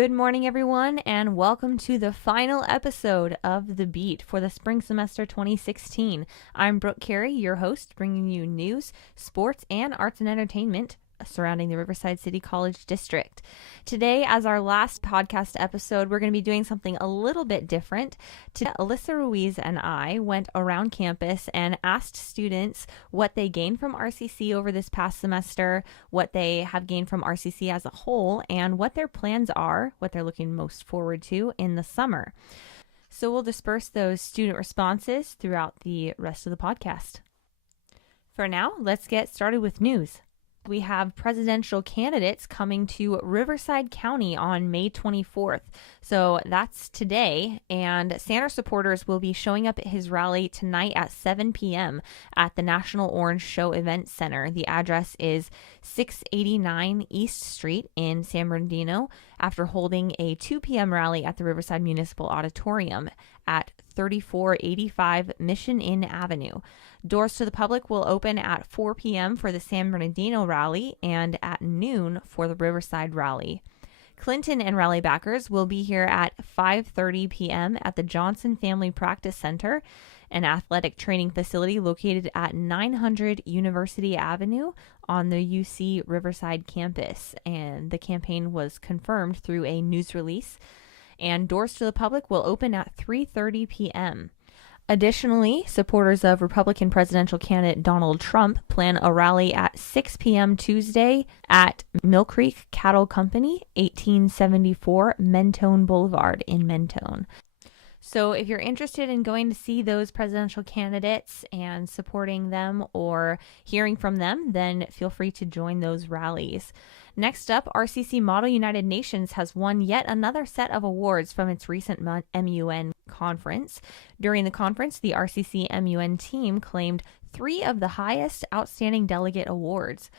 Good morning, everyone, and welcome to the final episode of The Beat for the spring semester 2016. I'm Brooke Carey, your host, bringing you news, sports, and arts and entertainment surrounding the Riverside City College District. Today, as our last podcast episode, we're going to be doing something a little bit different. Today, Alyssa Ruiz and I went around campus and asked students what they gained from RCC over this past semester, what they have gained from RCC as a whole, and what their plans are, what they're looking most forward to in the summer. So we'll disperse those student responses throughout the rest of the podcast. For now, let's get started with news. We have presidential candidates coming to Riverside County on May 24th. So that's today. And Sanders supporters will be showing up at his rally tonight at 7 p.m. at the National Orange Show Event Center. The address is 689 East Street in San Bernardino, after holding a 2 p.m. rally at the Riverside Municipal Auditorium at 3485 Mission Inn Avenue. Doors to the public will open at 4 p.m. for the San Bernardino rally and at noon for the Riverside rally. Clinton and rally backers will be here at 5:30 p.m. at the Johnson Family Practice Center, an athletic training facility located at 900 University Avenue on the UC Riverside campus. And the campaign was confirmed through a news release. And doors to the public will open at 3:30 p.m. Additionally, supporters of Republican presidential candidate Donald Trump plan a rally at 6 p.m. Tuesday at Mill Creek Cattle Company, 1874 Mentone Boulevard in Mentone. So if you're interested in going to see those presidential candidates and supporting them or hearing from them, then feel free to join those rallies. Next up, RCC Model United Nations has won yet another set of awards from its recent MUN conference. During the conference, the RCC MUN team claimed 3 of the highest outstanding delegate awards.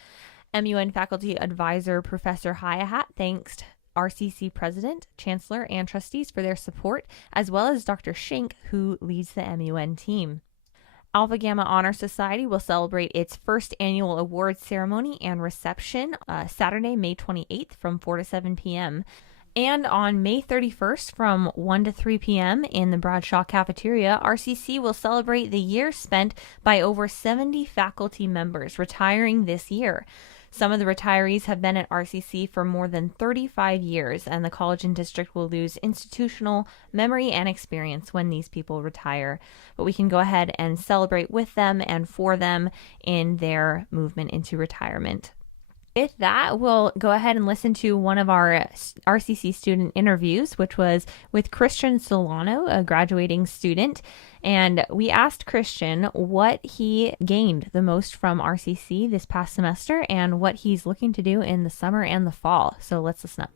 MUN faculty advisor Professor Hyatt thanks RCC President, Chancellor, and trustees for their support, as well as Dr. Schenk, who leads the MUN team. Alpha Gamma Honor Society will celebrate its first annual awards ceremony and reception Saturday, May 28th from 4 to 7 p.m. And on May 31st from 1 to 3 p.m. in the Bradshaw Cafeteria, RCC will celebrate the year spent by over 70 faculty members retiring this year. Some of the retirees have been at RCC for more than 35 years, and the college and district will lose institutional memory and experience when these people retire. But we can go ahead and celebrate with them and for them in their movement into retirement. With that, we'll go ahead and listen to one of our RCC student interviews, which was with Christian Solano, a graduating student. And we asked Christian what he gained the most from RCC this past semester and what he's looking to do in the summer and the fall. So let's listen up.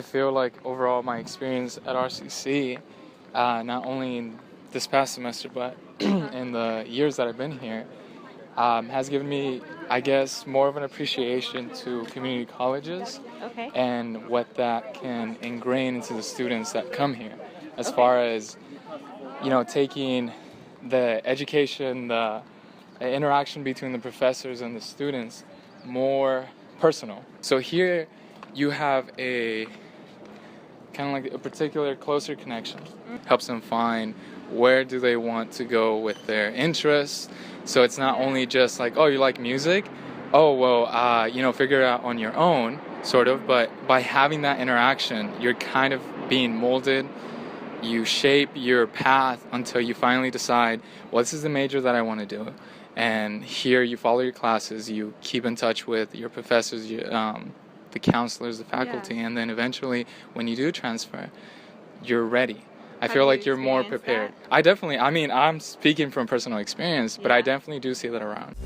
I feel like overall my experience at RCC, not only in this past semester, but in the years that I've been here, has given me, I guess, more of an appreciation to community colleges and what that can ingrain into the students that come here, as far as, taking the education, the interaction between the professors and the students more personal. So here you have a kind of like a particular closer connection. Helps them find where do they want to go with their interests. So it's not only just like, oh, you like music? Oh, well, figure it out on your own, sort of. But by having that interaction, you're kind of being molded. You shape your path until you finally decide, well, this is the major that I want to do. And here you follow your classes, you keep in touch with your professors, the counselors, the faculty, and then eventually when you do transfer, you're ready. I feel like you're more prepared. That? I'm speaking from personal experience, but I definitely do see that around.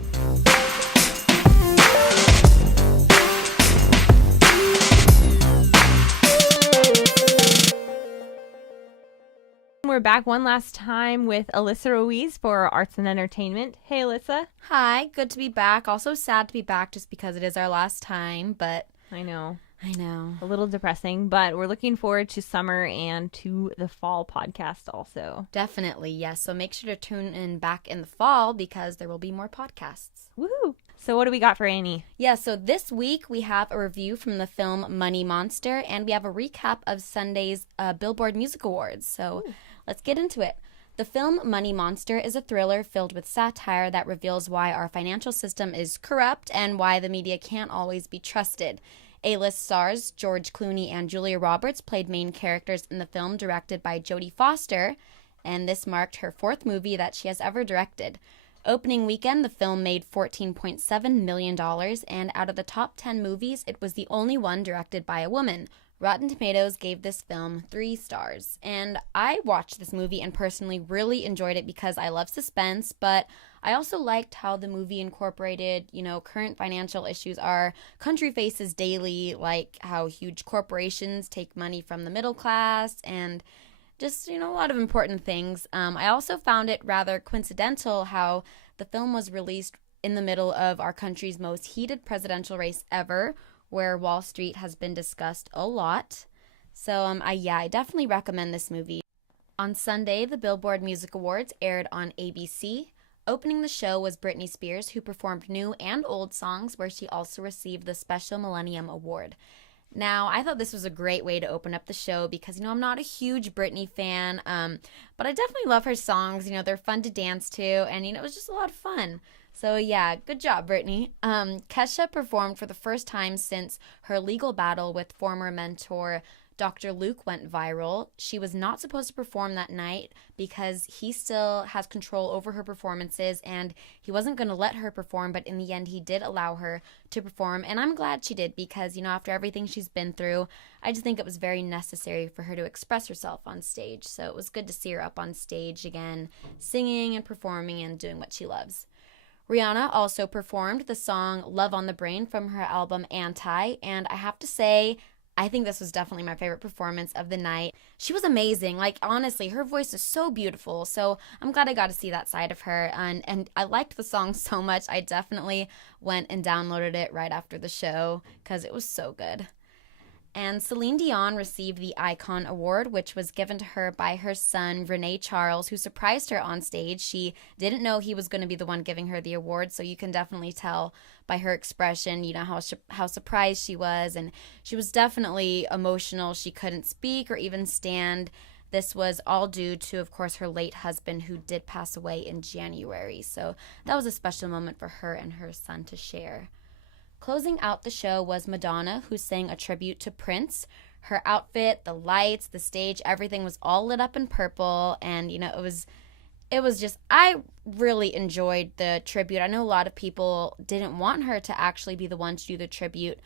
We're back one last time with Alyssa Ruiz for Arts and Entertainment. Hey, Alyssa. Hi, good to be back. Also sad to be back just because it is our last time, but... I know. A little depressing, but we're looking forward to summer and to the fall podcast also. Definitely, yes. So make sure to tune in back in the fall because there will be more podcasts. Woohoo! So what do we got for Annie? Yeah, so this week we have a review from the film Money Monster, and we have a recap of Sunday's Billboard Music Awards. So let's get into it. The film Money Monster is a thriller filled with satire that reveals why our financial system is corrupt and why the media can't always be trusted. A-list stars George Clooney and Julia Roberts played main characters in the film, directed by Jodie Foster, and this marked her 4th movie that she has ever directed. Opening weekend, the film made $14.7 million, and out of the top 10 movies, it was the only one directed by a woman. Rotten Tomatoes gave this film 3 stars. And I watched this movie and personally really enjoyed it because I love suspense, but I also liked how the movie incorporated, current financial issues our country faces daily, like how huge corporations take money from the middle class and just, a lot of important things. I also found it rather coincidental how the film was released in the middle of our country's most heated presidential race ever, where Wall Street has been discussed a lot. So, I definitely recommend this movie. On Sunday, the Billboard Music Awards aired on ABC. Opening the show was Britney Spears, who performed new and old songs, where she also received the Special Millennium Award. Now, I thought this was a great way to open up the show because, I'm not a huge Britney fan, but I definitely love her songs. They're fun to dance to, and, it was just a lot of fun. So, yeah, good job, Britney. Kesha performed for the first time since her legal battle with former mentor Dr. Luke went viral. She was not supposed to perform that night because he still has control over her performances, and he wasn't going to let her perform, but in the end he did allow her to perform, and I'm glad she did because, after everything she's been through, I just think it was very necessary for her to express herself on stage. So it was good to see her up on stage again, singing and performing and doing what she loves. Rihanna also performed the song Love on the Brain from her album Anti, and I have to say, I think this was definitely my favorite performance of the night. She was amazing. Honestly, her voice is so beautiful. So I'm glad I got to see that side of her. And I liked the song so much. I definitely went and downloaded it right after the show because it was so good. And Celine Dion received the Icon Award, which was given to her by her son, Renee Charles, who surprised her on stage. She didn't know he was going to be the one giving her the award, so you can definitely tell by her expression, how surprised she was. And she was definitely emotional. She couldn't speak or even stand. This was all due to, of course, her late husband, who did pass away in January. So that was a special moment for her and her son to share. Closing out the show was Madonna, who sang a tribute to Prince. Her outfit, the lights, the stage, everything was all lit up in purple, and it was just, I really enjoyed the tribute. I know a lot of people didn't want her to actually be the one to do the tribute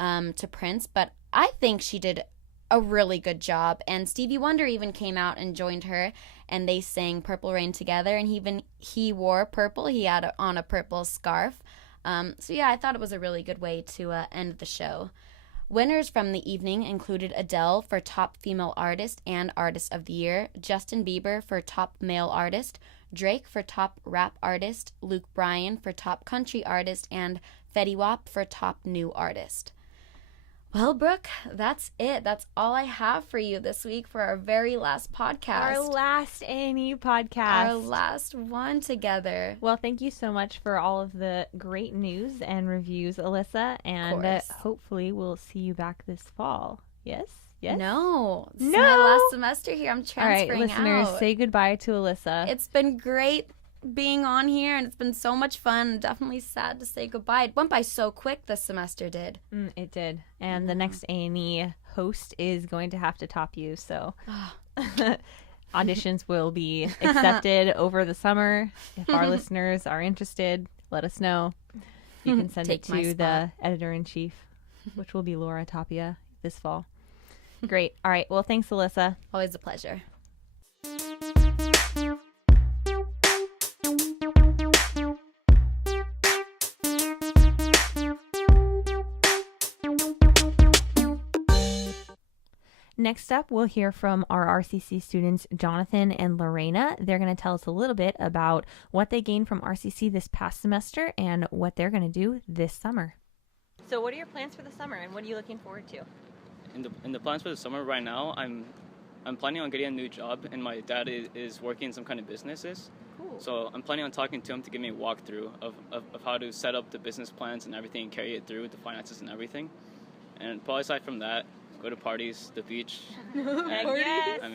to Prince, but I think she did a really good job. And Stevie Wonder even came out and joined her, and they sang Purple Rain together, and he wore purple. He had on a purple scarf. So yeah, I thought it was a really good way to end the show. Winners from the evening included Adele for Top Female Artist and Artist of the Year, Justin Bieber for Top Male Artist, Drake for Top Rap Artist, Luke Bryan for Top Country Artist, and Fetty Wap for Top New Artist. Well, Brooke, that's it. That's all I have for you this week for our very last podcast. Our last Annie podcast. Our last one together. Well, thank you so much for all of the great news and reviews, Alyssa. And hopefully we'll see you back this fall. Yes? Yes? No. This is my last semester here. I'm transferring out. All right, listeners, out. say goodbye to Alyssa. It's been great being on here, and it's been so much fun. Definitely sad to say goodbye. It went by so quick this semester did. It did. And the next A&E host is going to have to top you, so auditions will be accepted over the summer. If our listeners are interested, let us know. You can send it to the editor-in-chief, which will be Laura Tapia this fall. Great. All right. Well, thanks, Alyssa. Always a pleasure. Next up, we'll hear from our RCC students, Jonathan and Lorena. They're going to tell us a little bit about what they gained from RCC this past semester and what they're going to do this summer. So what are your plans for the summer, and what are you looking forward to? In the plans for the summer right now, I'm planning on getting a new job, and my dad is working in some kind of businesses. So I'm planning on talking to him to give me a walkthrough of how to set up the business plans and everything and carry it through, the finances and everything. And probably aside from that, go to parties, the beach. And, Yes. I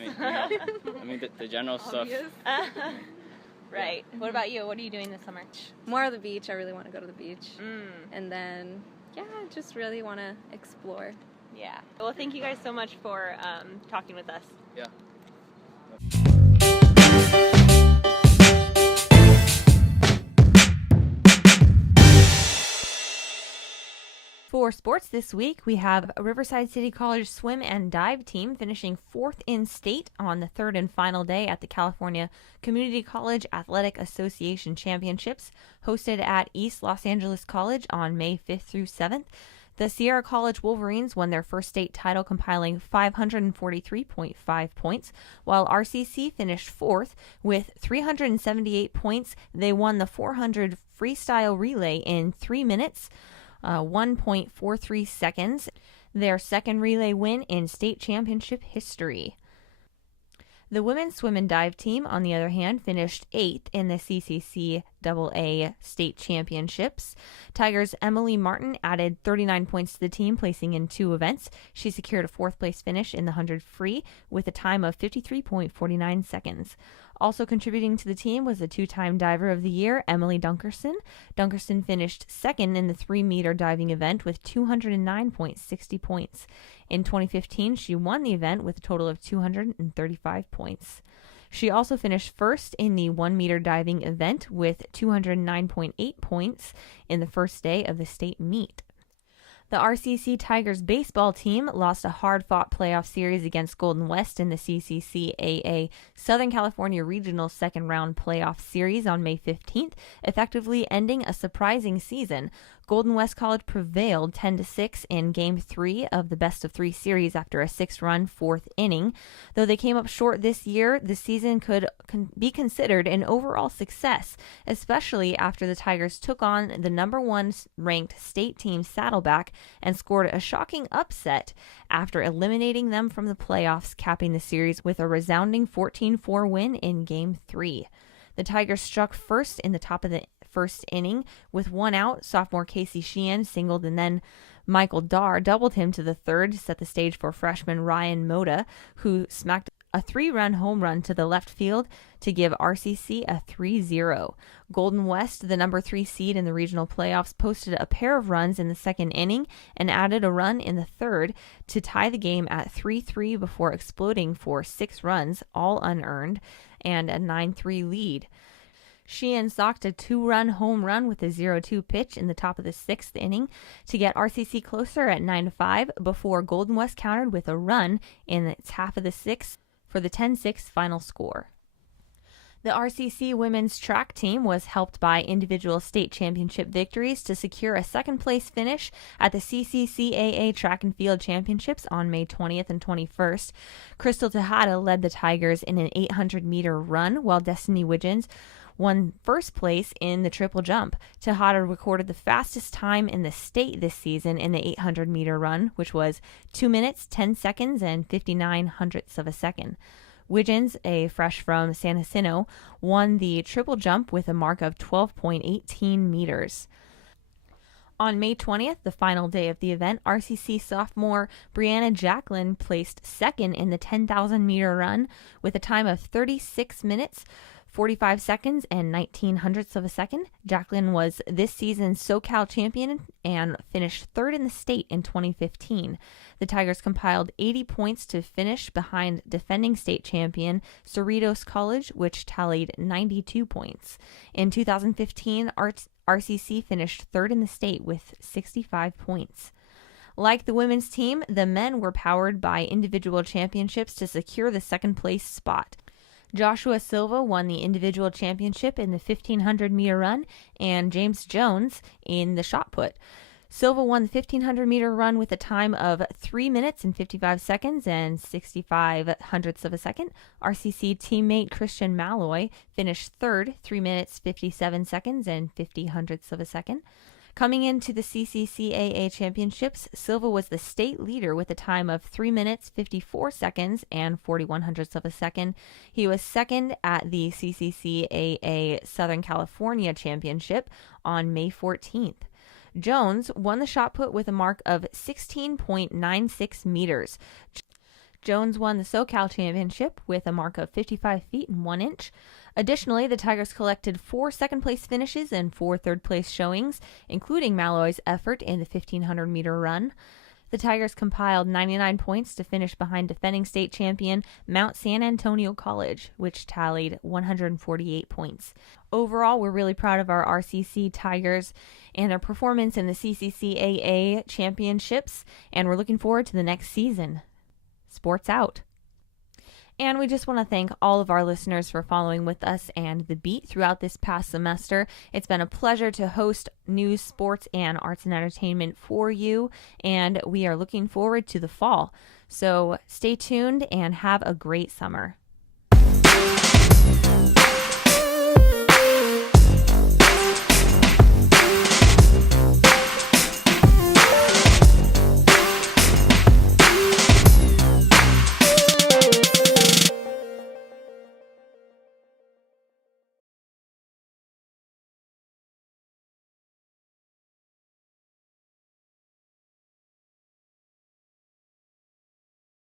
mean, the general stuff. Right. What about you? What are you doing this summer? More of the beach. I really want to go to the beach. And then, just really want to explore. Yeah. Well, thank you guys so much for talking with us. Yeah. For sports this week, we have a Riverside City College swim and dive team finishing 4th in state on the third and final day at the California Community College Athletic Association Championships, hosted at East Los Angeles College on May 5th through 7th. The Sierra College Wolverines won their first state title, compiling 543.5 points, while RCC finished 4th with 378 points. They won the 400 freestyle relay in 3 minutes, 1.43 seconds, their second relay win in state championship history. The women's swim and dive team, on the other hand, finished 8th in the CCCAA state championships. Tigers' Emily Martin added 39 points to the team, placing in 2 events. She secured a 4th place finish in the 100 free with a time of 53.49 seconds. Also contributing to the team was the 2-time Diver of the Year, Emily Dunkerson. Dunkerson finished 2nd in the 3-meter diving event with 209.60 points. In 2015, she won the event with a total of 235 points. She also finished 1st in the 1-meter diving event with 209.8 points in the first day of the state meet. The RCC Tigers baseball team lost a hard-fought playoff series against Golden West in the CCCAA Southern California Regional second-round playoff series on May 15th, effectively ending a surprising season. Golden West College prevailed 10-6 in Game 3 of the best-of-3 series after a 6-run 4th inning. Though they came up short this year, the season could be considered an overall success, especially after the Tigers took on the number 1 ranked state team Saddleback and scored a shocking upset after eliminating them from the playoffs, capping the series with a resounding 14-4 win in Game 3. The Tigers struck first in the top of the first inning with 1 out. Sophomore Casey Sheehan singled, and then Michael Darr doubled him to the third to set the stage for freshman Ryan Moda, who smacked a 3-run home run to the left field to give RCC a 3-0. Golden West, the number 3 seed in the regional playoffs, posted a pair of runs in the second inning and added a run in the third to tie the game at 3-3 before exploding for 6 runs, all unearned, and a 9-3 lead. Sheehan socked a 2-run home run with a 0-2 pitch in the top of the 6th inning to get RCC closer at 9-5 before Golden West countered with a run in its half of the 6th for the 10-6 final score. The RCC women's track team was helped by individual state championship victories to secure a second-place finish at the CCCAA Track and Field Championships on May 20th and 21st. Crystal Tejada led the Tigers in an 800-meter run, while Destiny Wiggins won first place in the triple jump. Tejada recorded the fastest time in the state this season in the 800-meter run, which was 2 minutes, 10 seconds, and 59 hundredths of a second. Wiggins, a fresh from San Jacinto, won the triple jump with a mark of 12.18 meters. On May 20th, the final day of the event, RCC sophomore Brianna Jacqueline placed 2nd in the 10,000-meter run with a time of 36 minutes, 45 seconds, and 19 hundredths of a second. Jacqueline was this season's SoCal champion and finished 3rd in the state in 2015. The Tigers compiled 80 points to finish behind defending state champion Cerritos College, which tallied 92 points. In 2015, RCC finished 3rd in the state with 65 points. Like the women's team, the men were powered by individual championships to secure the second-place spot. Joshua Silva won the individual championship in the 1,500-meter run, and James Jones in the shot put. Silva won the 1,500-meter run with a time of 3 minutes and 55 seconds and 65 hundredths of a second. RCC teammate Christian Malloy finished 3rd, 3 minutes, 57 seconds, and 50 hundredths of a second. Coming into the CCCAA championships, Silva was the state leader with a time of 3 minutes, 54 seconds, and 41 hundredths of a second. He was second at the CCCAA Southern California Championship on May 14th. Jones won the shot put with a mark of 16.96 meters. Jones won the SoCal Championship with a mark of 55 feet and 1 inch. Additionally, the Tigers collected 4 second-place finishes and 4 third-place showings, including Malloy's effort in the 1,500-meter run. The Tigers compiled 99 points to finish behind defending state champion Mount San Antonio College, which tallied 148 points. Overall, we're really proud of our RCC Tigers and their performance in the CCCAA championships, and we're looking forward to the next season. Sports out. And we just want to thank all of our listeners for following with us and The Beat throughout this past semester. It's been a pleasure to host news, sports, and arts and entertainment for you, and we are looking forward to the fall. So stay tuned and have a great summer.